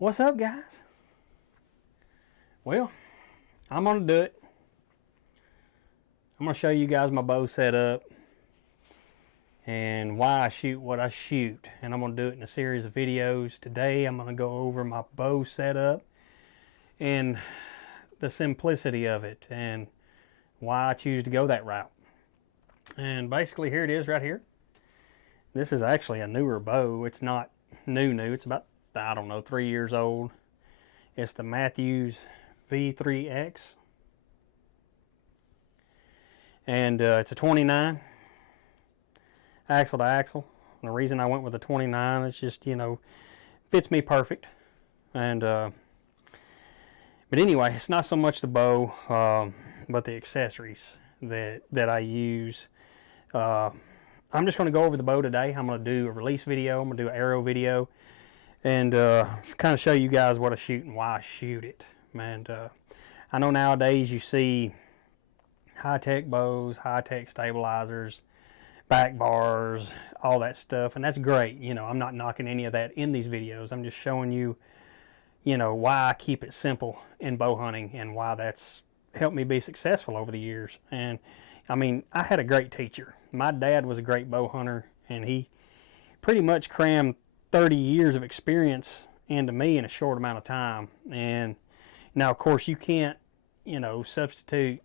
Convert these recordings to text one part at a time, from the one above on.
What's up, guys? Well, I'm gonna do it. I'm gonna show you guys my bow setup and why I shoot what I shoot, and I'm gonna do it in a series of videos. Today I'm gonna go over my bow setup and the simplicity of it and why I choose to go that route. And basically, here it is right here. This is actually a newer bow. It's not new. It's about, I don't know, 3 years old. It's the Mathews V3X. And it's a 29 axle to axle. And the reason I went with a 29 is just, fits me perfect. And but anyway, it's not so much the bow, but the accessories that I use. I'm just going to go over the bow today. I'm going to do a release video. I'm going to do an arrow video. And kind of show you guys what I shoot and why I shoot it. And I know nowadays you see high-tech bows, high-tech stabilizers, back bars, all that stuff, and that's great. I'm not knocking any of that in these videos. I'm just showing you, why I keep it simple in bow hunting and why that's helped me be successful over the years. And I mean, I had a great teacher. My dad was a great bow hunter, and he pretty much crammed 30 years of experience into me in a short amount of time. And now, of course, you can't, substitute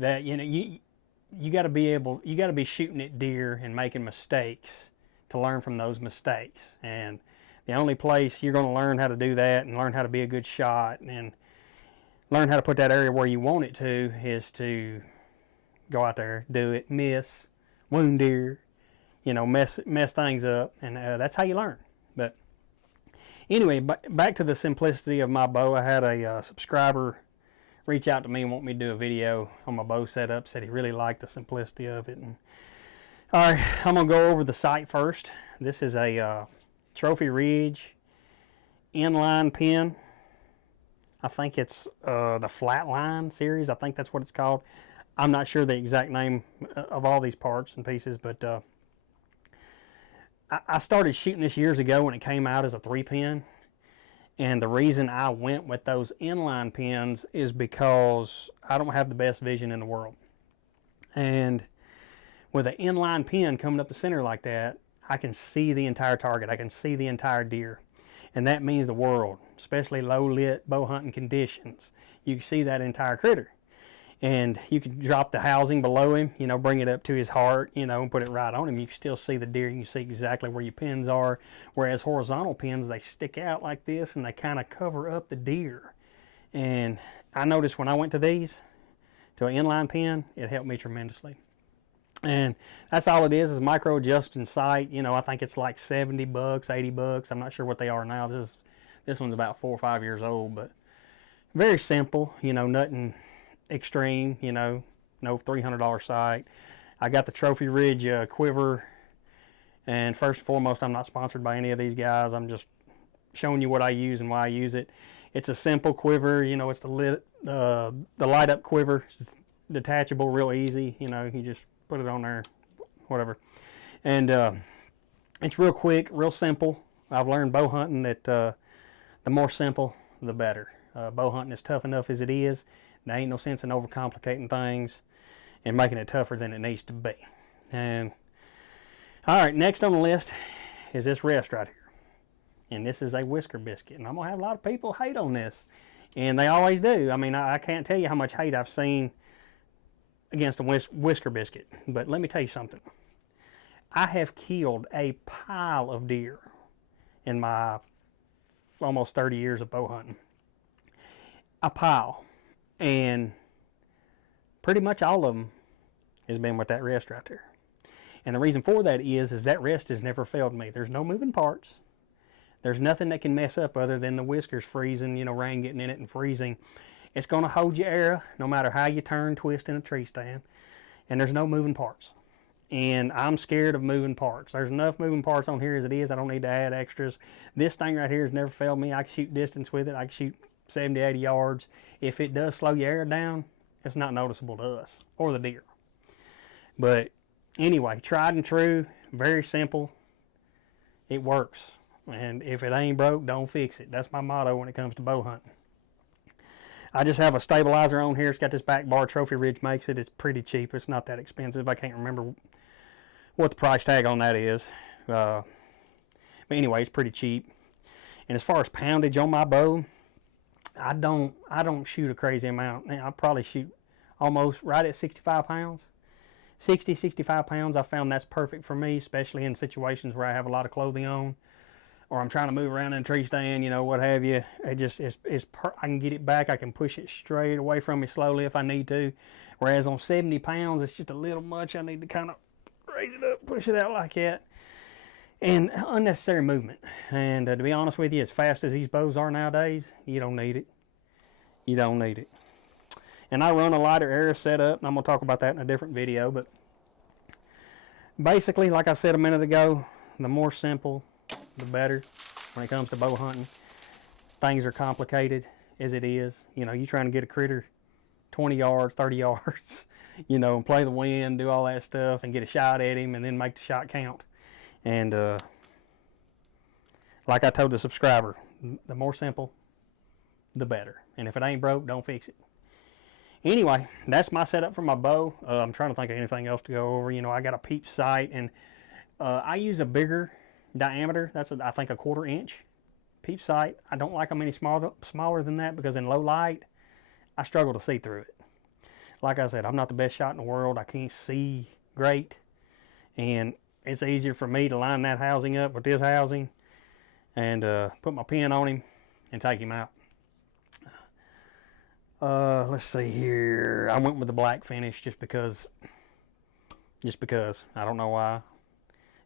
that. You got to be shooting at deer and making mistakes to learn from those mistakes. And the only place you're going to learn how to do that and learn how to be a good shot and learn how to put that area where you want it to is to go out there, do it, miss, wound deer, mess things up, and that's how you learn. But anyway, back to the simplicity of my bow. I had a subscriber reach out to me and want me to do a video on my bow setup. Said he really liked the simplicity of it. And all right, I'm gonna go over the sight first. This is a Trophy Ridge inline pin. I think it's the Flatline series. I think that's what it's called. I'm not sure the exact name of all these parts and pieces, but I started shooting this years ago when it came out as a 3-pin. And the reason I went with those inline pins is because I don't have the best vision in the world. And with an inline pin coming up the center like that, I can see the entire target. I can see the entire deer. And that means the world, especially low-lit bow hunting conditions. You can see that entire critter. And you can drop the housing below him, bring it up to his heart, and put it right on him. You can still see the deer. You can see exactly where your pins are. Whereas horizontal pins, they stick out like this and they kind of cover up the deer. And I noticed when I went to these, to an inline pin, it helped me tremendously. And that's all it is micro adjusting sight. I think it's like $70, $80. I'm not sure what they are now. This one's about 4 or 5 years old, but very simple, nothing extreme, no $300 sight. I got the Trophy Ridge quiver, and first and foremost, I'm not sponsored by any of these guys. I'm just showing you what I use and why I use it. It's a simple quiver, it's the light up quiver. It's detachable, real easy. You just put it on there, whatever. And it's real quick, real simple. I've learned bow hunting that the more simple, the better. Bow hunting is tough enough as it is. There ain't no sense in overcomplicating things and making it tougher than it needs to be. And all right, next on the list is this rest right here. And this is a Whisker Biscuit. And I'm going to have a lot of people hate on this. And they always do. I mean, I can't tell you how much hate I've seen against a Whisker Biscuit. But let me tell you something. I have killed a pile of deer in my almost 30 years of bow hunting. A pile. And pretty much all of them has been with that rest right there. And the reason for that is that rest has never failed me. There's no moving parts. There's nothing that can mess up other than the whiskers freezing, rain getting in it and freezing. It's going to hold your arrow no matter how you turn, twist in a tree stand. And there's no moving parts. And I'm scared of moving parts. There's enough moving parts on here as it is. I don't need to add extras. This thing right here has never failed me. I can shoot distance with it. I can shoot 70, 80 yards. If it does slow your arrow down, it's not noticeable to us or the deer. But anyway, tried and true, very simple. It works. And if it ain't broke, don't fix it. That's my motto when it comes to bow hunting. I just have a stabilizer on here. It's got this back bar. Trophy Ridge makes it. It's pretty cheap. It's not that expensive. I can't remember what the price tag on that is. But anyway, it's pretty cheap. And as far as poundage on my bow, I don't shoot a crazy amount. I probably shoot almost right at 65 pounds. 60, 65 pounds, I found that's perfect for me, especially in situations where I have a lot of clothing on, or I'm trying to move around in a tree stand, you know, what have you. It just I can get it back. I can push it straight away from me slowly if I need to. Whereas on 70 pounds, it's just a little much. I need to kind of raise it up, push it out like that. And unnecessary movement. And to be honest with you, as fast as these bows are nowadays, you don't need it. You don't need it. And I run a lighter arrow setup, and I'm going to talk about that in a different video. But basically, like I said a minute ago, the more simple, the better when it comes to bow hunting. Things are complicated as it is. You know, you're trying to get a critter 20 yards, 30 yards, you know, and play the wind, do all that stuff, and get a shot at him, and then make the shot count. And like I told the subscriber, the more simple, the better. And if it ain't broke, don't fix it. Anyway, that's my setup for my bow. I'm trying to think of anything else to go over. You know, I got a peep sight, and I use a bigger diameter. That's, I think, a 1/4 inch peep sight. I don't like them any smaller than that because in low light, I struggle to see through it. Like I said, I'm not the best shot in the world. I can't see great, and it's easier for me to line that housing up with this housing and put my pin on him and take him out. Let's see here. I went with the black finish just because. I don't know why.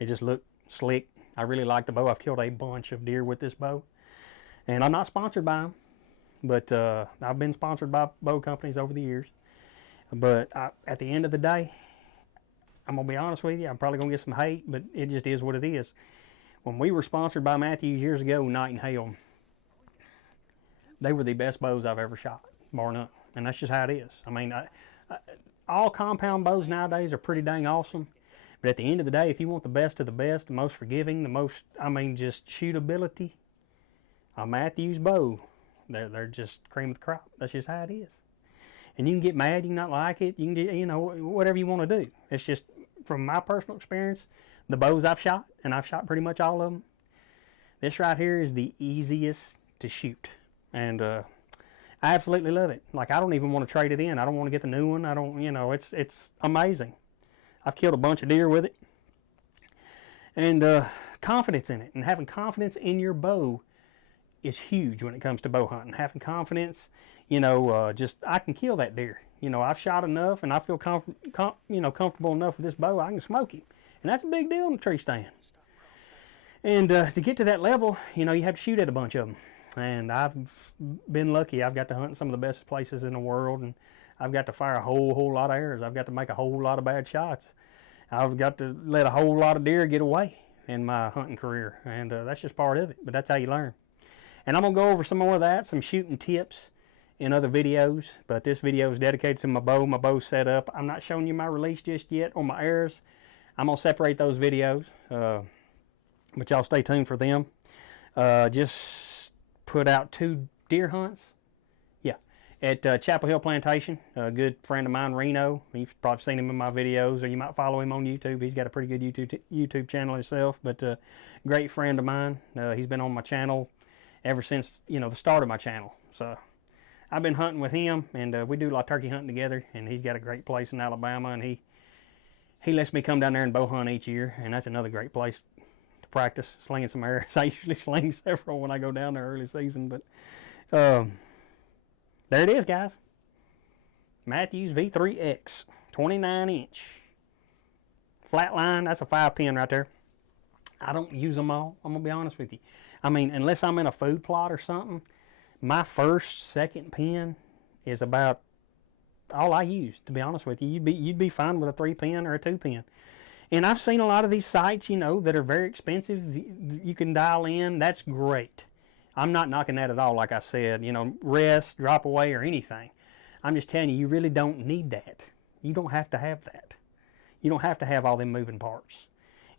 It just looked slick. I really like the bow. I've killed a bunch of deer with this bow. And I'm not sponsored by them. But I've been sponsored by bow companies over the years. But at the end of the day, I'm going to be honest with you, I'm probably going to get some hate, but it just is what it is. When we were sponsored by Mathews years ago, Night and Hail, they were the best bows I've ever shot, bar none. And that's just how it is. I mean, all compound bows nowadays are pretty dang awesome. But at the end of the day, if you want the best of the best, the most forgiving, the most, just shootability, a Mathews bow, they're just cream of the crop. That's just how it is. And you can get mad, you can not like it, you can get, whatever you want to do. It's just, from my personal experience, the bows I've shot, and I've shot pretty much all of them, this right here is the easiest to shoot. And I absolutely love it. Like, I don't even want to trade it in. I don't want to get the new one. I don't, it's amazing. I've killed a bunch of deer with it. And confidence in it. And having confidence in your bow is huge when it comes to bow hunting. Having confidence, just, I can kill that deer. I've shot enough, and I feel comfortable enough with this bow, I can smoke him. And that's a big deal in the tree stand. And to get to that level, you have to shoot at a bunch of them. And I've been lucky. I've got to hunt in some of the best places in the world, and I've got to fire a whole lot of arrows. I've got to make a whole lot of bad shots. I've got to let a whole lot of deer get away in my hunting career, and that's just part of it, but that's how you learn. And I'm going to go over some more of that, some shooting tips in other videos, but this video is dedicated to my bow setup. I'm not showing you my release just yet or my arrows. I'm going to separate those videos, but y'all stay tuned for them. Just put out 2 deer hunts. Yeah, at Chapel Hill Plantation. A good friend of mine, Reno. You've probably seen him in my videos, or you might follow him on YouTube. He's got a pretty good YouTube channel himself, but great friend of mine. He's been on my channel ever since, the start of my channel. So I've been hunting with him, and we do a lot of turkey hunting together, and he's got a great place in Alabama, and he lets me come down there and bow hunt each year, and that's another great place to practice slinging some arrows. I usually sling several when I go down there early season, but there it is, guys. Mathews V3X, 29-inch. Flatline, that's a 5-pin right there. I don't use them all, I'm going to be honest with you. I mean, unless I'm in a food plot or something, my first, second pin is about all I use, to be honest with you. You'd be fine with a 3-pin or a 2-pin. And I've seen a lot of these sights, that are very expensive. You can dial in. That's great. I'm not knocking that at all, like I said. Rest, drop away, or anything. I'm just telling you, you really don't need that. You don't have to have that. You don't have to have all them moving parts.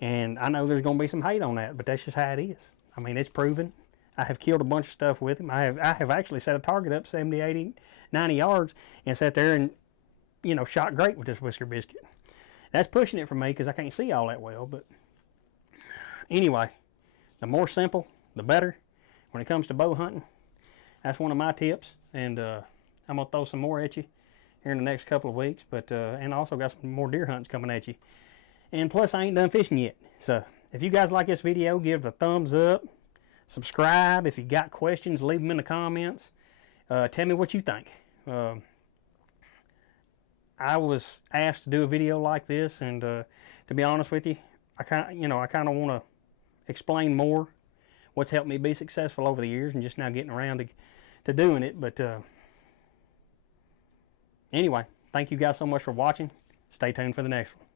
And I know there's going to be some hate on that, but that's just how it is. I mean, it's proven. I have killed a bunch of stuff with him. I have actually set a target up 70, 80, 90 yards and sat there and, you know, shot great with this Whisker Biscuit. That's pushing it for me because I can't see all that well. But anyway, the more simple, the better when it comes to bow hunting. That's one of my tips. And I'm going to throw some more at you here in the next couple of weeks. But and also got some more deer hunts coming at you. And plus, I ain't done fishing yet. So if you guys like this video, give it a thumbs up. Subscribe. If you got questions, leave them in the comments. Tell me what you think. I was asked to do a video like this, and to be honest with you, I kind of want to explain more what's helped me be successful over the years, and just now getting around to doing it. But anyway, thank you guys so much for watching. Stay tuned for the next one.